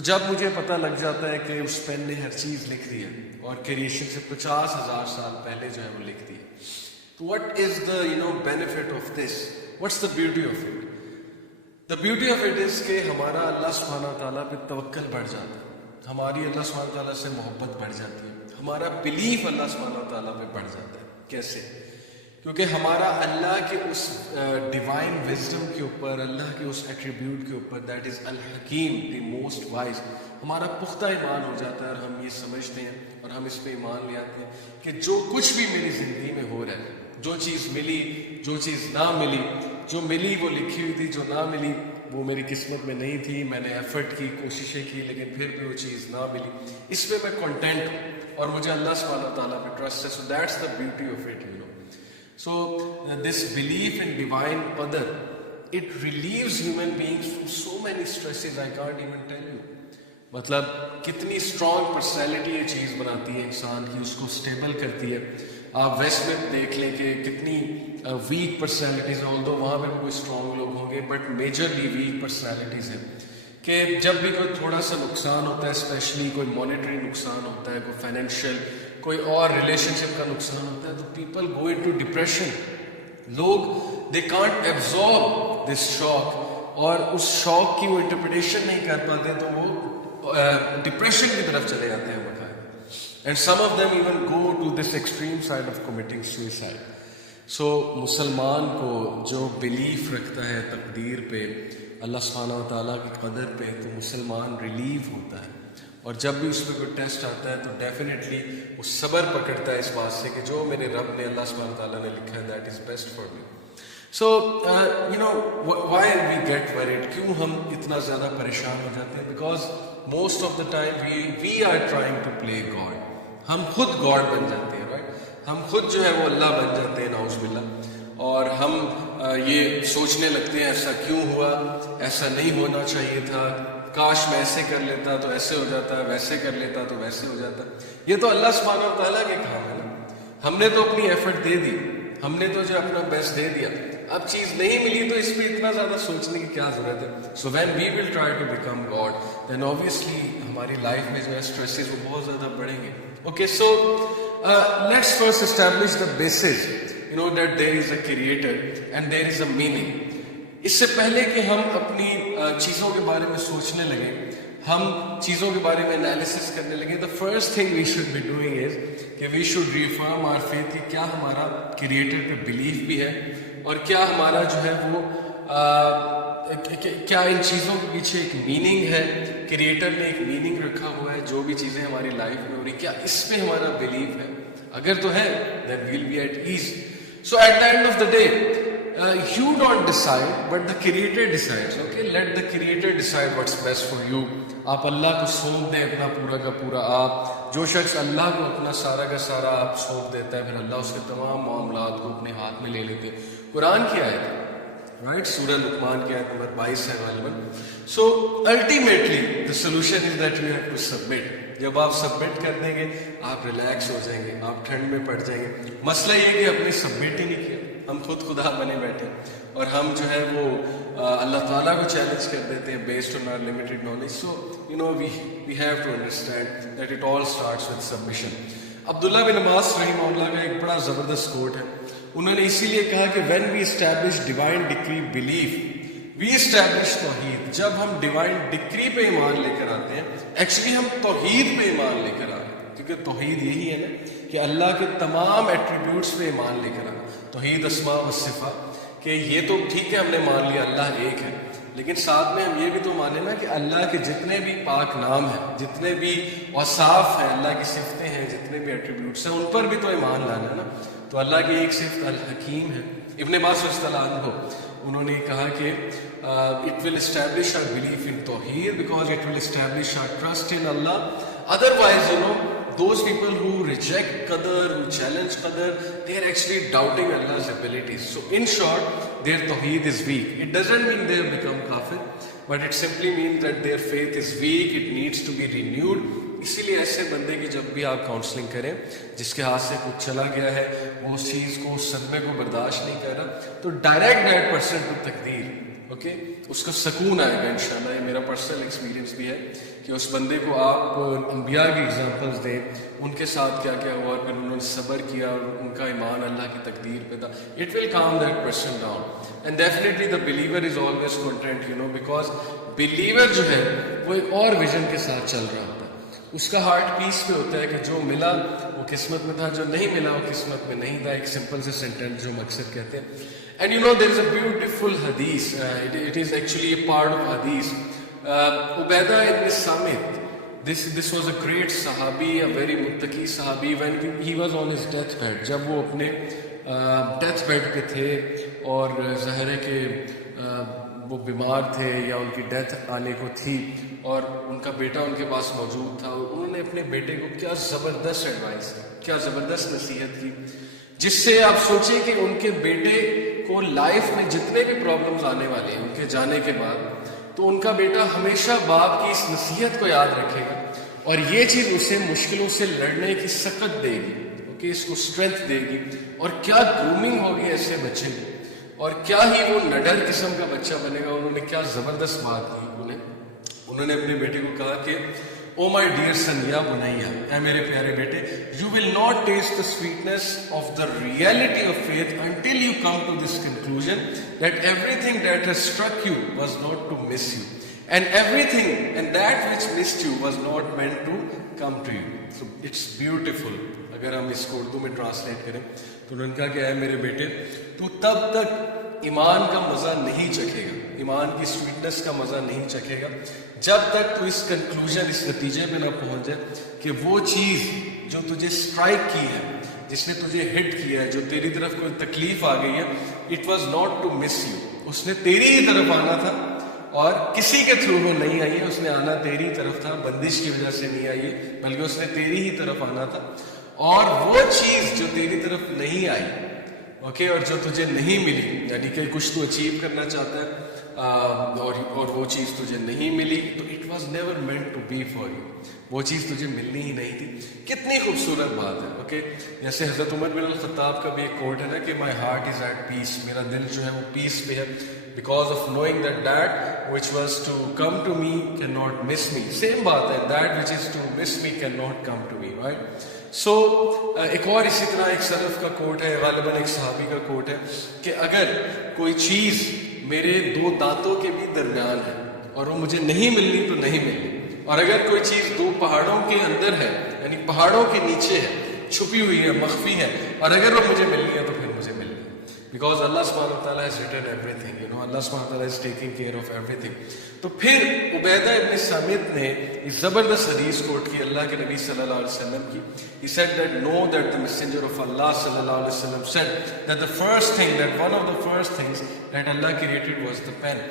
جب مجھے پتہ لگ جاتا ہے کہ اس پین نے ہر چیز لکھ دی ہے اور کریشن سے 50,000 سال پہلے جو ہے وہ لکھ دی ہے، تو what is the benefit of this? What's the beauty of it? The beauty of it is کہ ہمارا اللہ سبحانہ تعالیٰ پہ توکل بڑھ جاتا ہے، ہماری اللہ سبحانہ تعالیٰ سے محبت بڑھ جاتی ہے، ہمارا بلیف اللہ سبحانہ تعالیٰ پہ بڑھ جاتا ہے۔ کیسے؟ کیونکہ ہمارا اللہ کے اس ڈیوائن وزڈم کے اوپر، اللہ کے اس ایٹریبیوٹ کے اوپر، دیٹ از الحکیم، دی موسٹ وائز، ہمارا پختہ ایمان ہو جاتا ہے، اور ہم یہ سمجھتے ہیں اور ہم اس پہ ایمان لے آتے ہیں کہ جو کچھ بھی میری زندگی میں ہو رہا ہے، جو چیز ملی، جو چیز نہ ملی، جو ملی وہ لکھی ہوئی تھی، جو نہ ملی وہ میری قسمت میں نہیں تھی، میں نے ایفرٹ کی، کوششیں کی، لیکن پھر بھی وہ چیز نہ ملی، اس پہ میں کنٹینٹ ہوں اور مجھے اللہ سبحانہ تعالیٰ پہ ٹرسٹ ہے۔ So that's the beauty of it, So this belief in divine qadar, it relieves human beings from so many stresses I can't even tell you. مطلب کتنی اسٹرانگ پرسنالٹی یہ چیز بناتی ہے انسان کی، اس کو اسٹیبل کرتی ہے۔ آپ ویسٹ میں دیکھ لیں کہ کتنی ویک پرسنالٹیز ہیں، although وہاں پہ کوئی اسٹرانگ لوگ ہوں گے، بٹ میجرلی ویک پرسنالٹیز ہیں کہ جب بھی کوئی تھوڑا سا نقصان ہوتا ہے، اسپیشلی کوئی مانیٹری نقصان ہوتا ہے، کوئی فائنینشیل، کوئی اور ریلیشن شپ کا نقصان ہوتا ہے، تو پیپل گو انٹو ڈپریشن۔ لوگ دے کانٹ ایبزارب دس شاک، اور اس شاک کی وہ انٹرپریٹیشن نہیں کر پاتے، تو وہ ڈپریشن کی طرف چلے جاتے ہیں باقاعدہ، and some of them even go to this extreme side of committing suicide. So مسلمان کو جو بلیف رکھتا ہے تقدیر پہ، اللہ سبحانہ تعالیٰ کی قدر پہ، تو مسلمان ریلیو ہوتا ہے، اور جب بھی اس پہ کوئی ٹیسٹ آتا ہے تو ڈیفینیٹلی وہ صبر پکڑتا ہے اس بات سے کہ جو میرے رب نے، اللہ سبحانہ تعالیٰ نے لکھا ہے، that is best for me. So why we get worried, کیوں ہم اتنا زیادہ پریشان ہو جاتے ہیں؟ Because most of the time we are trying to play God, ہم خود گاڈ بن جاتے ہیں، رائٹ؟ ہم خود جو ہے وہ اللہ بن جاتے ہیں، نعوذ باللہ، اور ہم یہ سوچنے لگتے ہیں ایسا کیوں ہوا، ایسا نہیں ہونا چاہیے تھا، کاش میں ایسے کر لیتا تو ایسے ہو جاتا، ویسے کر لیتا تو ویسے ہو جاتا۔ یہ تو اللہ سبحانہ و تعالیٰ کے کام ہے نا، ہم نے تو اپنی ایفرٹ دے دی، ہم نے تو جو اپنا بیسٹ دے دیا، اب چیز نہیں ملی تو اس پہ اتنا زیادہ سوچنے کی کیا ضرورت ہے؟ So when we will try to become God, then obviously ہماری لائف میں جو ہے اسٹریسز وہ بہت زیادہ بڑھیں گے۔ Okay, so let's first establish the bases that there is a creator and there is a meaning۔ اس سے پہلے کہ ہم اپنی چیزوں کے بارے میں سوچنے لگیں، ہم چیزوں کے بارے میں انالیسس کرنے لگیں، the first thing we should be doing is کہ we should reaffirm our faith کہ کیا ہمارا کریٹر پہ بلیف بھی ہے، اور کیا ہمارا جو ہے وہ کیا ان چیزوں کے پیچھے ایک میننگ ہے، کریٹر نے ایک میننگ رکھا ہوا ہے، جو بھی چیزیں ہماری لائف میں ہو رہی، کیا اس پہ ہمارا بلیف ہے؟ اگر تو ہے then we'll be at ease۔ So at the end of the day, you don't decide, but the Creator decides. Okay, let the Creator decide what's best for you۔ آپ اللہ کو سونپ دیں اپنا پورا کا پورا۔ آپ جو شخص اللہ کو اپنا سارا کا سارا آپ سونپ دیتا ہے، پھر اللہ اس کے تمام معاملات کو اپنے ہاتھ میں لے لیتے۔ قرآن کی آیت ہے، رائٹ، سورہ لقمان کی آیت نمبر 22 ہے غالباً۔ So ultimately the solution is that you have to submit۔ جب آپ سبمٹ کر دیں گے آپ ریلیکس ہو جائیں گے، آپ ٹھنڈ میں پڑ جائیں گے۔ مسئلہ یہ کہ ہم نے سبمٹ ہی نہیں کیا، ہم خود خدا بنے بیٹھے، اور ہم جو ہے وہ اللہ تعالیٰ کو چیلنج کر دیتے ہیں based on are limited knowledge. So we have to understand that it all starts with submission۔ عبداللہ بن عباس رحمہ اللہ کا ایک بڑا زبردست کوٹ ہے، انہوں نے اسی لیے کہا کہ when we establish divine decree belief we establish توحید۔ جب ہم ڈیوائن ڈکری پہ ایمان لے کر آتے ہیں، ایکچولی ہم توحید پہ ایمان لے کر آ رہے ہیں، کیونکہ توحید یہی ہے نا کہ اللہ کے تمام ایٹریبیوٹس پہ ایمان لے کر آنا۔ توحید اسماء و صفات، کہ یہ تو ٹھیک ہے ہم نے مان لیا اللہ ایک ہے، لیکن ساتھ میں ہم یہ بھی تو مانیں نا کہ اللہ کے جتنے بھی پاک نام ہیں، جتنے بھی اوصاف ہیں، اللہ کی صفتیں ہیں، جتنے بھی ایٹریبیوٹس ہیں، ان پر بھی تو ایمان لانا ہے نا۔ تو اللہ کی ایک صفت الحکیم ہے۔ ابن عباس رضی اللہ عنہ انہوں نے کہا کہ it will establish our belief in Tawheed because it will establish our trust in Allah. Otherwise, those people who reject Qadar, who challenge Qadar, they are actually doubting Allah's abilities. So in short, their Tawheed is weak. It doesn't mean they have become kafir, but it simply means that their faith is weak, it needs to be renewed. اسی لیے ایسے بندے کی جب بھی آپ counselling کریں، جس کے ہاتھ سے کچھ چلا گیا ہے، وہ اس چیز کو، اس صدمے کو برداشت نہیں کر رہا، تو ڈائریکٹ 100% ٹو تقدیر، اوکے اس کو سکون آئے گا انشاءاللہ. یہ میرا پرسنل ایکسپیرینس بھی ہے کہ اس بندے کو آپ انبیاء کی ایگزامپلس دیں ان کے ساتھ کیا کیا ہوا اور پھر انہوں نے صبر کیا اور ان کا ایمان اللہ کی تقدیر پہ تھا. It will calm that person down and definitely the believer is always content you know because believer جو ہے وہ ایک اور ویژن کے ساتھ چل رہا ہوتا ہے. اس کا ہارٹ پیس پہ ہوتا ہے کہ جو ملا وہ قسمت میں تھا, جو نہیں ملا وہ قسمت میں نہیں تھا. ایک سمپل سے سینٹینس جو مقصد کہتے ہیں. And you know there is a beautiful hadith, it is actually a part of hadith. Ubaidah ibn Samit, this was a great sahabi, a very muttaqi sahabi. When he was on his deathbed, جب وہ اپنے death bed پہ تھے اور ظاہر ہے کہ وہ بیمار تھے یا ان کی ڈیتھ آنے کو تھی اور ان کا بیٹا ان کے پاس موجود تھا, انہوں نے اپنے بیٹے کو کیا زبردست ایڈوائس کی, کیا زبردست نصیحت کی, جس سے آپ سوچیں کہ ان کے بیٹے کو لائف میں جتنے بھی پرابلمز آنے والے ہیں ان کے جانے کے بعد, تو ان کا بیٹا ہمیشہ باپ کی اس نصیحت کو یاد رکھے گا اور یہ چیز اسے مشکلوں سے لڑنے کی سخت دے گی, اوکے اس کو اسٹرینتھ دے گی. اور کیا گرومنگ ہوگی ایسے بچے کی اور کیا ہی وہ نڈر قسم کا بچہ بنے گا. انہوں نے کیا زبردست بات کی, انہوں نے اپنے بیٹے کو کہا کہ او مائی ڈیئر سن یا بنیا, اے میرے پیارے بیٹے, you will not taste the sweetness of the reality of faith until you come to this conclusion that everything that has struck you was not to miss you and everything and that which missed you was not meant to come to you. So it's beautiful. اگر ہم اس کو اردو میں translate کریں تو انہوں نے کہا کہ اے میرے بیٹے, تو تب تک ایمان کا مزہ نہیں چکھے گا, ایمان کی سویٹنس کا مزہ نہیں چکھے گا جب تک تو اس کنکلوژن, اس نتیجے پہ نہ پہنچ جائے کہ وہ چیز جو تجھے اسٹرائک کی ہے, جس نے تجھے ہٹ کیا ہے, جو تیری طرف کوئی تکلیف آ گئی ہے, it was not to miss you, اس نے تیری ہی طرف آنا تھا اور کسی کے تھرو وہ نہیں آئی ہے, اس نے آنا تیری طرف تھا, بندش کی وجہ سے نہیں آئی ہے بلکہ اس نے تیری ہی طرف آنا تھا. اور وہ چیز جو تیری طرف نہیں آئی, اوکے, اور جو تجھے نہیں ملی, یعنی کہ کچھ تو اچیو کرنا چاہتا ہے اور وہ چیز تجھے نہیں ملی, تو it was never meant to be for you, وہ چیز تجھے ملنی ہی نہیں تھی. کتنی خوبصورت بات ہے. اوکے, جیسے حضرت عمر بن الخطاب کا بھی ایک کوٹ ہے نا کہ my heart is at peace, میرا دل جو ہے وہ پیس پہ ہے, because of knowing that that which was to come to me can not miss me. Same بات ہے, that which is to miss me can not come to me, right. So ایک اور اسی طرح ایک سلف کا کوٹ ہے, غالباً ایک صحابی کا کوٹ ہے کہ اگر کوئی چیز میرے دو دانتوں کے بھی درمیان ہے اور وہ مجھے نہیں ملنی تو نہیں ملنی, اور اگر کوئی چیز دو پہاڑوں کے اندر ہے, یعنی پہاڑوں کے نیچے ہے, چھپی ہوئی ہے, مخفی ہے, اور اگر وہ مجھے ملنی ہے تو پھر مجھے ملنی ہے, بیکاز اللہ سبحانہ وتعالیٰ has written everything, you know, اللہ سبحانہ وتعالیٰ is taking care of everything. تو پھر عبیدہ ابن سامت نے اس زبردست حدیث کوٹ کی اللہ کے نبی صلی اللہ علیہ وسلم کی. He said that know that the messenger of Allah صلی اللہ علیہ وسلم said that the first thing, that one of the first things that Allah created was the pen.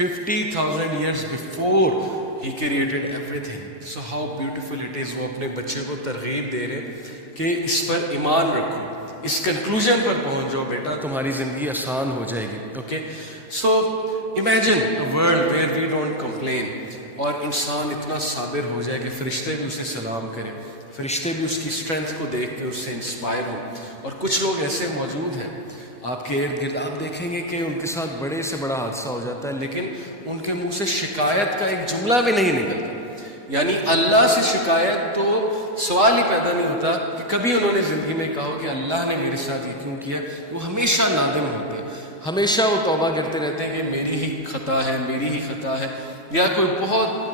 50,000 years before He created everything. So how beautiful it is. وہ اپنے بچے کو ترغیب دے رہے کہ اس پر ایمان رکھو, اس کنکلوژن پر پہنچ جاؤ بیٹا, تمہاری زندگی آسان ہو جائے گی. Okay, so imagine a world where we don't complain, اور انسان اتنا صابر ہو جائے کہ فرشتے بھی اسے سلام کریں, فرشتے بھی اس کی اسٹرینتھ کو دیکھ کے اس سے انسپائر ہوں. اور کچھ لوگ ایسے موجود ہیں آپ کے ارد گرد, آپ دیکھیں گے کہ ان کے ساتھ بڑے سے بڑا حادثہ ہو جاتا ہے لیکن ان کے منہ سے شکایت کا ایک جملہ بھی نہیں نکلتا. یعنی اللہ سے شکایت تو سوال ہی پیدا نہیں ہوتا کہ کبھی انہوں نے زندگی میں کہا کہ اللہ نے میرے ساتھ یہ کیوں کیا. وہ ہمیشہ نادم ہوتے ہیں, ہمیشہ وہ توبہ کرتے رہتے ہیں کہ میری ہی خطا ہے, میری ہی خطا ہے, یا کوئی بہت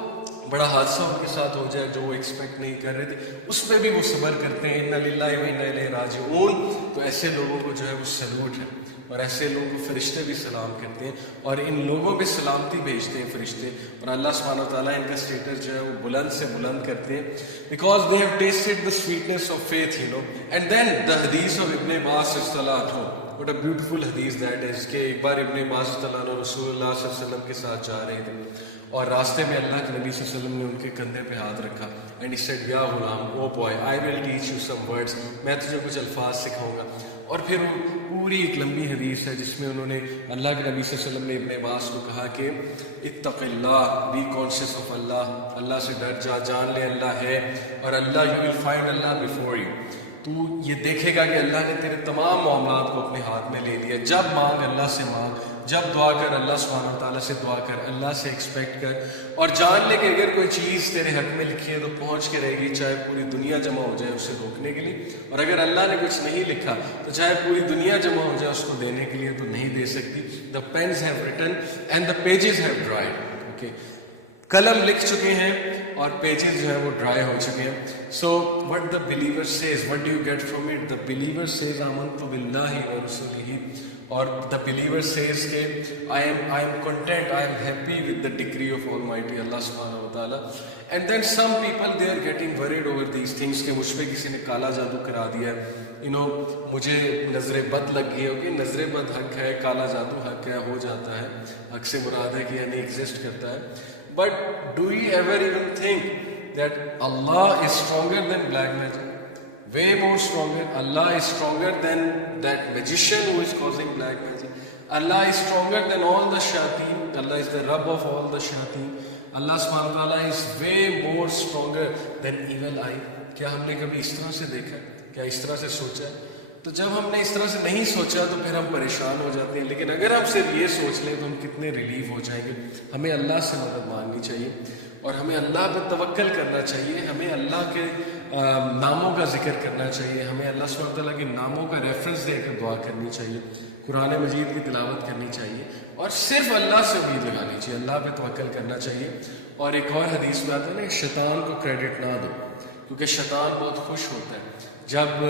بڑا حادثہ ان کے ساتھ ہو جائے جو وہ ایکسپیکٹ نہیں کر رہے تھے, اس پہ بھی وہ صبر کرتے ہیں. اِنَّ لِلَّهِ وَإِنَّا إِلَيْهِ رَاجِعُونَ. تو ایسے لوگوں کو جو ہے وہ سلوٹ ہے, اور ایسے لوگوں کو فرشتے بھی سلام کرتے ہیں, اور ان لوگوں پہ سلامتی بھیجتے ہیں فرشتے, اور اللہ سبحانہ وتعالیٰ ان کا اسٹیٹس جو ہے وہ بلند سے بلند کرتے ہیں, because they have tasted the sweetness of faith, you know. And then the حدیث آف ابن عباس رضی اللہ عنہ, what a beautiful hadith that is, کہ ایک بار ابن عباس رضی اللہ عنہ رسول اللہ صلی اللہ علیہ وسلم کے ساتھ جا رہے تھے, اور راستے میں اللہ کے نبی صلی اللہ علیہ وسلم نے ان کے کندھے پہ ہاتھ رکھا, اینڈ he said, یا غلام, او boy, I will teach you some words, میں تجھے کچھ الفاظ سکھاؤں گا. اور پھر پوری ایک لمبی حدیث ہے جس میں انہوں نے اللہ کے نبی صلی اللہ علیہ وسلم نے ابن عباس کو کہا کہ اتق اللہ, بی کانشیس آف اللہ, اللہ سے ڈر جا, جان لے اللہ ہے, اور اللہ, you will find Allah before you. تو یہ دیکھے گا کہ اللہ نے تیرے تمام معاملات کو اپنے ہاتھ میں لے لیا. جب مانگ اللہ سے مانگ, جب دعا کر اللہ سبحانہ تعالیٰ سے دعا کر, اللہ سے ایکسپیکٹ کر, اور جان لے کہ اگر کوئی چیز تیرے حق میں لکھی ہے تو پہنچ کے رہے گی, چاہے پوری دنیا جمع ہو جائے اسے روکنے کے لیے, اور اگر اللہ نے کچھ نہیں لکھا تو چاہے پوری دنیا جمع ہو جائے اس کو دینے کے لیے تو نہیں دے سکتی. The pens have written and the pages have dried. Okay, قلم لکھ چکے ہیں اور پیجز جو ہیں وہ ڈرائی ہو چکے ہیں. So what the believer says, what do you get from it? The believer says آمنت باللہ ورسولہ, اور دا بلیور سیز کہ I am content, I am happy with the degree of almighty Allah سبحانہ و تعالیٰ. And then some people they are getting word over these things کہ مجھ پہ کسی نے کالا جادو کرا دیا ہے, مجھے نظر بد لگ گئی ہوگی. نظر بد حق ہے, کالا جادو حق ہے, ہو جاتا ہے, حق سے مراد ہے کہ یعنی ایگزسٹ کرتا ہے. But do you ever even think that Allah is stronger than black magic? Way more stronger. Allah is stronger than that magician who is causing black magic. Allah is stronger than all the shayateen. Allah is the Rabb of all the shayateen. Allah subhanahu wa ta'ala is way more stronger than evil eye. کیا ہم نے کبھی اس طرح سے دیکھا ہے؟ کیا اس طرح سے سوچا ہے؟ تو جب ہم نے اس طرح سے نہیں سوچا تو پھر ہم پریشان ہو جاتے ہیں. لیکن اگر ہم صرف یہ سوچ لیں تو ہم کتنے ریلیف ہو جائیں گے. ہمیں اللہ سے مدد مانگنی چاہیے اور ہمیں اللہ پر توکل کرنا چاہیے. ہمیں اللہ کے ناموں کا ذکر کرنا چاہیے. ہمیں اللہ سبحانہ وتعالیٰ کے ناموں کا ریفرنس دے کر دعا کرنی چاہیے. قرآن مجید کی تلاوت کرنی چاہیے اور صرف اللہ سے امید لگانی چاہیے. اللہ پہ توکل کرنا چاہیے. اور ایک اور حدیث میں آتا ہے نا, شیطان کو کریڈٹ نہ دو, کیونکہ شیطان بہت خوش ہوتا ہے. جب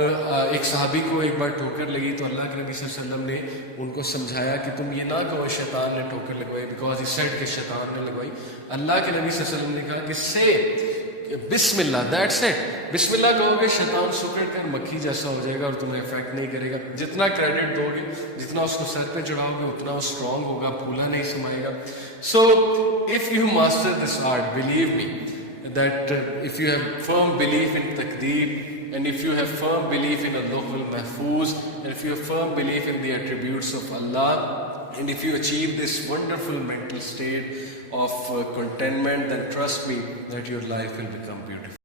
ایک صحابی کو ایک بار ٹھوکر لگی تو اللہ کے نبی صلی اللہ علیہ وسلم نے ان کو سمجھایا کہ تم یہ نہ کہو شیطان نے ٹھوکر لگوائی, بیکاز ہی سیڈ کہ شیطان نے لگوائی. اللہ کے نبی صلی اللہ علیہ وسلم نے کہا کہ سے بسم اللہ, دیٹس اٹ. بسم اللہ کہو گے شیطان سکڑ کر مکھی جیسا ہو جائے گا اور تمہیں افیکٹ نہیں کرے گا. جتنا کریڈٹ دو گے, جتنا اس کو سر پہ چڑھاؤ گے, اتنا وہ اسٹرانگ ہوگا, پھولا نہیں سمائے گا. So if you master this art, believe me that if you have firm belief in taqdeer, and if you have firm belief in al-lawh al-mahfuz, and if you have firm belief in the attributes of Allah, and if you achieve this wonderful mental state of contentment, then trust me that your life will become beautiful.